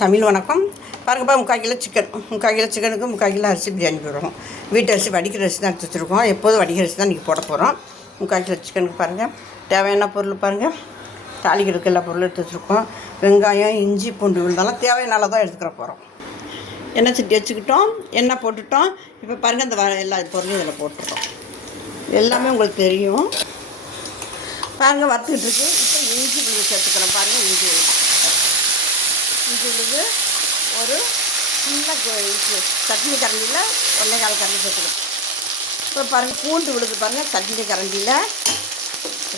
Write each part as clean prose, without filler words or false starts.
தமிழ் வணக்கம். பாருங்கப்பா, 3/4 kilo chicken. 3/4 kilo சிக்கனுக்கு 3/4 கிலோ அரிசி பிரியாணி போடுறோம். வீட்டு அரிசி வடிக்கிற அரிசி தான் எடுத்து வச்சுருக்கோம். எப்போதும் வடிக்கிற அரிசி தான் இன்றைக்கி போட போகிறோம். 3/4 கிலோ சிக்கனுக்கு பாருங்கள், தேவையான பொருள் பாருங்கள். தாளிக்கிறதுக்கு எல்லா பொருளும் எடுத்து வச்சுருக்கோம். வெங்காயம், இஞ்சி, பூண்டு விழுந்தாலும் தேவையான தான் எடுத்துக்கிற போகிறோம். எண்ணெய் சட்டி வச்சுக்கிட்டோம், எண்ணெய் போட்டுட்டோம். இப்போ பாருங்கள், இந்த எல்லா பொருளையும் இதில் போட்டுட்டோம். எல்லாமே உங்களுக்கு தெரியும். பாருங்கள், வறுத்துக்கிட்டு இருக்கு. இப்போ இஞ்சி விழுது சேர்த்துக்கிறோம். பாருங்கள், இஞ்சி விழுது ஒரு சின்ன சட்னி கரண்டியில் 1/4 கரண்டி சேர்த்துக்கணும். இப்போ பாருங்கள், பூண்டு விழுது பாருங்கள், சட்னி கரண்டியில்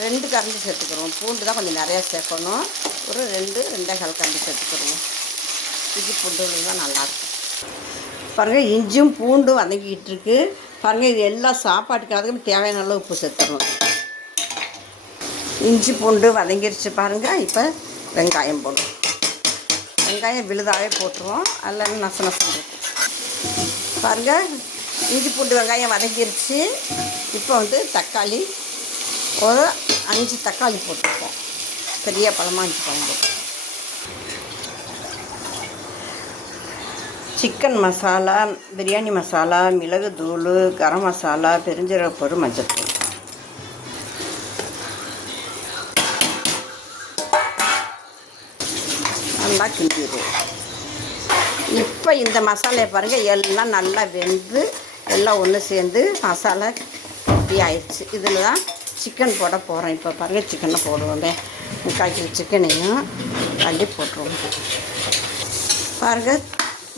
2 கரண்டி சேர்த்துக்கிறோம். பூண்டு தான் கொஞ்சம் நிறையா சேர்க்கணும். ஒரு 2-2.25 கரண்டி சேர்த்துக்கிறோம். இஞ்சி பூண்டு விழுது தான் நல்லாயிருக்கும். பாருங்கள், இஞ்சியும் பூண்டும் வதங்கிக்கிட்டு இருக்குது. பாருங்கள், இது எல்லா சாப்பாட்டுக்கு அதுக்கு தேவையான அளவு உப்பு சேர்த்துக்கணும். இஞ்சி பூண்டு வதங்கிருச்சு பாருங்கள். இப்போ வெங்காயம் போடும். வெங்காயம் விழுதாவே போட்டுருவோம். அதில் நசம் இருக்கும் பாருங்கள். இஞ்சி பூண்டு வெங்காயம் வதங்கிருச்சு. இப்போ தக்காளி ஒரு 5 தக்காளி போட்டுருக்கோம். பெரிய பழமாக 5 பழம் போட்டு. சிக்கன் மசாலா, பிரியாணி மசாலா, மிளகு தூள், கரம் மசாலா, பெருஞ்சீரகப்பொடி, மஞ்சள்தூள். நல்லா கிண்டிடுவோம். இப்போ இந்த மசாலையை பாருங்கள், எல்லாம் நல்லா வெந்து எல்லாம் ஒன்று சேர்ந்து மசாலா ரெடி ஆயிடுச்சு. இதில் தான் சிக்கன் போட போகிறோம். இப்போ பாருங்கள், சிக்கனை போடுவோம். 3/4 கிலோ சிக்கனையும் தள்ளி போட்டுருவோம். பாருங்கள்,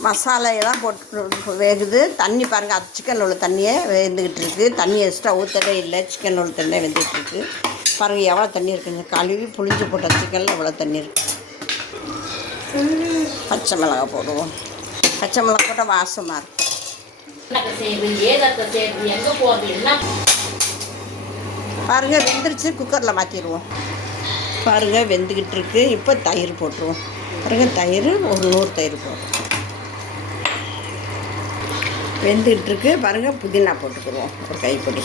மசாலையெல்லாம் போட்டு வேகுது. தண்ணி பாருங்கள், சிக்கனில் உள்ள தண்ணியே வெந்துக்கிட்டு இருக்குது. தண்ணி எக்ஸ்ட்ரா ஊற்றவே இல்லை. சிக்கனில் உள்ள தண்ணியே வெந்துக்கிட்டு இருக்குது. பாருங்கள், எவ்வளோ தண்ணி இருக்குங்க. கழுவி புளிஞ்சு போட்ட சிக்கனில் எவ்வளோ தண்ணி இருக்குது. பச்சை மிளகாய் போடுவோம். பச்சை மிளகாய் போட்டால் வாசமாக இருக்கும். பாருங்கள், வெந்துருச்சு. குக்கரில் மாற்றிடுவோம். பாருங்கள், வெந்துக்கிட்டு இருக்கு. இப்போ தயிர் போட்டுருவோம். பாருங்கள், தயிர் ஒரு 100 தயிர் போடுறோம். வெந்துக்கிட்டு இருக்கு. பாருங்கள், புதினா போட்டுக்குருவோம் ஒரு கைப்பிடி.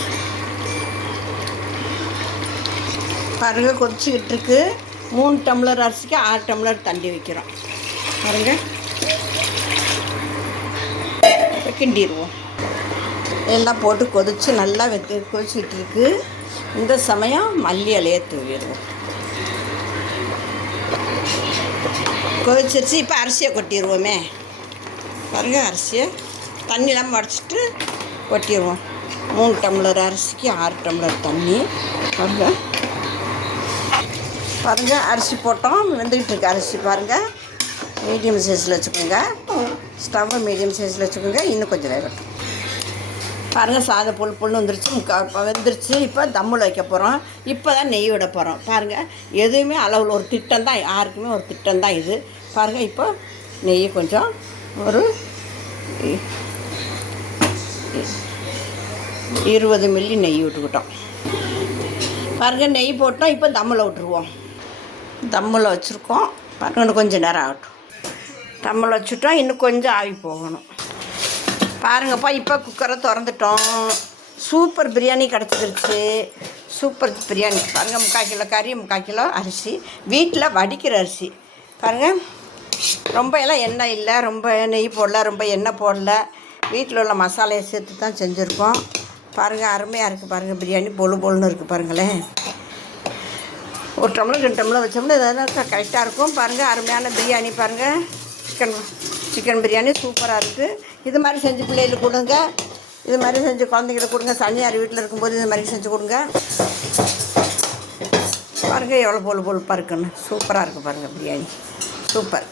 பாருங்கள், கொதிச்சுக்கிட்டு இருக்கு. 3 டம்ளர் அரிசிக்கு 6 டம்ளர் தண்ணி வைக்கிறோம். பாருங்கள், கிண்டிடுவோம். எல்லாம் போட்டு கொதித்து நல்லா கொதிச்சுக்கிட்டு இருக்கு. இந்த சமயம் மல்லி இலையை தூவிடுவோம். கொதிச்சிருச்சு. இப்போ அரிசியை கொட்டிடுவோமே. பாருங்கள், அரிசியை தண்ணியெல்லாம் வடிச்சிட்டு கொட்டிடுவோம். 3 டம்ளர் அரிசிக்கு 6 டம்ளர் தண்ணி. பாருங்கள், அரிசி போட்டோம். வெந்துக்கிட்டு இருக்கு அரிசி. பாருங்கள், மீடியம் சைஸில் வச்சுக்கோங்க. ஸ்டவ்வை மீடியம் சைஸில் வச்சுக்கோங்க. இன்னும் கொஞ்சம் வேகட்டும். பாருங்கள், சாதம் புல்லுன்னு வெந்துருச்சு. இப்போ தம்மில் வைக்க போகிறோம். இப்போ தான் நெய் விட போகிறோம். பாருங்கள், எதுவுமே அளவில் ஒரு திட்டம் தான். யாருக்குமே ஒரு திட்டம் தான் இது. பாருங்கள், இப்போ நெய் கொஞ்சம் ஒரு 20 மில்லி நெய் விட்டுக்கிட்டோம். பாருங்கள், நெய் போட்டோம். இப்போ தம்மில் விட்டுருவோம். தம்மில் வச்சுருக்கோம். பாருங்கள், இன்னும் கொஞ்சம் நேரம் ஆகட்டும். தம்மில் வச்சுட்டோம். இன்னும் கொஞ்சம் ஆவி போகணும். பாருங்கப்பா, இப்போ குக்கரை திறந்துட்டோம். சூப்பர் பிரியாணி கிடச்சிருச்சு. சூப்பர் பிரியாணி. பாருங்கள், 3/4 கிலோ கறி, 3/4 கிலோ அரிசி. வீட்டில் வடிக்கிற அரிசி. பாருங்கள், ரொம்ப எல்லாம் எண்ணெய் இல்லை, ரொம்ப நெய் போடல, ரொம்ப எண்ணெய் போடல. வீட்டில் உள்ள மசாலையை சேர்த்து தான் செஞ்சுருக்கோம். பாருங்கள், அருமையாக இருக்குது. பாருங்கள், பிரியாணி பொழுன்னு இருக்குது. பாருங்களேன், 1 டம்ளர் 2 டம்ளர் வச்சோம்னா இதெல்லாம் கரெக்டாக இருக்கும். பாருங்கள், அருமையான பிரியாணி. பாருங்கள், சிக்கன் பிரியாணி சூப்பராக இருக்குது. இது மாதிரி செஞ்சு பிள்ளைகளுக்கு கொடுங்க. இது மாதிரி செஞ்சு குழந்தைங்களுக்கு கொடுங்க. சனியார் வீட்டில் இருக்கும்போது இது மாதிரி செஞ்சு கொடுங்க. பாருங்கள், எவ்வளோ பொழுப்பாக இருக்குன்னு. சூப்பராக இருக்குது. பாருங்கள், பிரியாணி சூப்பர்.